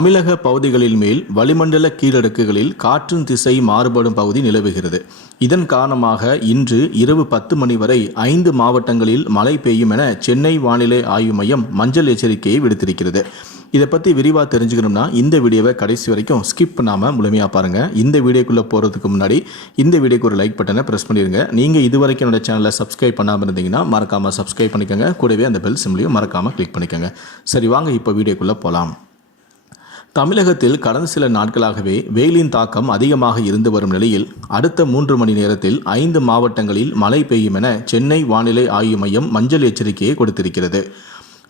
தமிழக பகுதிகளில் மேல் வளிமண்டல கீழடுக்குகளில் காற்றின் திசை மாறுபடும் பகுதி நிலவுகிறது. இதன் காரணமாக இன்று இரவு பத்து மணி வரை ஐந்து மாவட்டங்களில் மழை பெய்யும் என சென்னை வானிலை ஆய்வு மையம் மஞ்சள் எச்சரிக்கையை விடுத்திருக்கிறது. இதை பற்றி விரிவாக தெரிஞ்சுக்கணும்னா இந்த வீடியோவை கடைசி வரைக்கும் ஸ்கிப் பண்ணாமல் முழுமையாக பாருங்கள் இந்த வீடியோக்குள்ளே போகிறதுக்கு முன்னாடி இந்த வீடியோக்கு ஒரு லைக் பட்டனை ப்ரெஸ் பண்ணிடுங்க நீங்கள் இது வரைக்கும் என்னோட சேனலை சப்ஸ்கிரைப் பண்ணாமல் இருந்தீங்கன்னா மறக்காமல் சப்ஸ்கிரைப் பண்ணிக்கோங்க. கூடவே அந்த பெல் சிம்லையும் மறக்காமல் கிளிக் பண்ணிக்கோங்க. சரி வாங்க இப்போ வீடியோக்குள்ளே போகலாம் தமிழகத்தில் கடந்த சில நாட்களாகவே வெயிலின் தாக்கம் அதிகமாக இருந்து வரும் நிலையில் அடுத்த மூன்று மணி நேரத்தில் ஐந்து மாவட்டங்களில் மழை பெய்யும் என சென்னை வானிலை ஆய்வு மையம் மஞ்சள் எச்சரிக்கையை கொடுத்திருக்கிறது.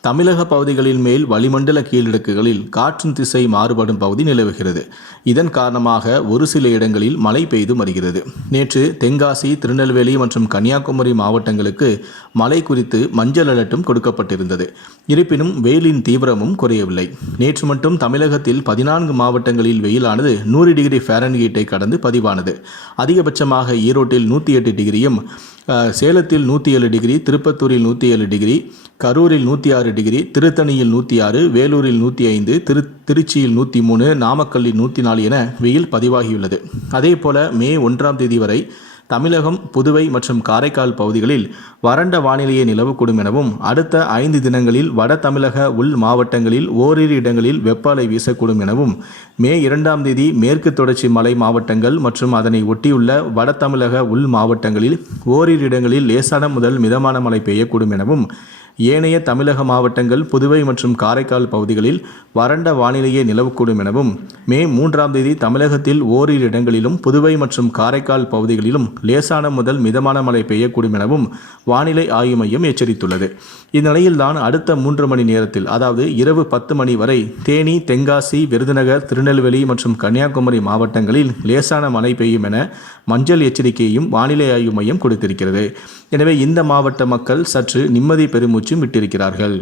தமிழக பகுதிகளின் மேல் வளிமண்டல கீழடுக்குகளில் காற்றின் திசை மாறுபடும் பகுதி நிலவுகிறது. இதன் காரணமாக ஒரு சில இடங்களில் மழை பெய்து வருகிறது. நேற்று தென்காசி திருநெல்வேலி மற்றும் கன்னியாகுமரி மாவட்டங்களுக்கு மழை குறித்து மஞ்சள் அலர்ட்டும் கொடுக்கப்பட்டிருந்தது. இருப்பினும் வெயிலின் தீவிரமும் குறையவில்லை. நேற்று மட்டும் தமிழகத்தில் பதினான்கு மாவட்டங்களில் வெயிலானது நூறு டிகிரி ஃபாரன்ஹீட்டை கடந்து பதிவானது. அதிகபட்சமாக ஈரோட்டில் நூற்றி எட்டு டிகிரியும் சேலத்தில் நூற்றி ஏழு டிகிரி திருப்பத்தூரில் நூற்றி ஏழு டிகிரி கரூரில் நூற்றி ஆறு டிகிரி திருத்தணியில் நூற்றி ஆறு வேலூரில் நூற்றி ஐந்து திரு திருச்சியில் நூற்றி மூணு நாமக்கல்லில் நூற்றி நாலு என வெயில் பதிவாகியுள்ளது. அதே போல மே ஒன்றாம் தேதி வரை தமிழகம் புதுவை மற்றும் காரைக்கால் பகுதிகளில் வறண்ட வானிலையே நிலவக்கூடும் எனவும் அடுத்த ஐந்து தினங்களில் வட தமிழக உள் மாவட்டங்களில் ஓரிரு இடங்களில் வெப்ப அலை வீசக்கூடும் எனவும் மே இரண்டாம் தேதி மேற்கு தொடர்ச்சி மலை மாவட்டங்கள் மற்றும் அதனை ஒட்டியுள்ள வட தமிழக உள் மாவட்டங்களில் ஓரிரு இடங்களில் லேசான முதல் மிதமான மழை பெய்யக்கூடும் எனவும் ஏனைய தமிழக மாவட்டங்கள் புதுவை மற்றும் காரைக்கால் பகுதிகளில் வறண்ட வானிலையே நிலவக்கூடும் எனவும் மே மூன்றாம் தேதி தமிழகத்தில் ஓரிரு இடங்களிலும் புதுவை மற்றும் காரைக்கால் பகுதிகளிலும் லேசான முதல் மிதமான மழை பெய்யக்கூடும் எனவும் வானிலை ஆய்வு மையம் எச்சரித்துள்ளது. இந்நிலையில்தான் அடுத்த மூன்று மணி நேரத்தில் அதாவது இரவு பத்து மணி வரை தேனி தென்காசி விருதுநகர் திருநெல்வேலி மற்றும் கன்னியாகுமரி மாவட்டங்களில் லேசான மழை பெய்யும் என மஞ்சள் எச்சரிக்கையையும் வானிலை ஆய்வு மையம் கொடுத்திருக்கிறது. எனவே இந்த மாவட்ட மக்கள் சற்று நிம்மதி பெருமூச்சும் விட்டிருக்கிறார்கள்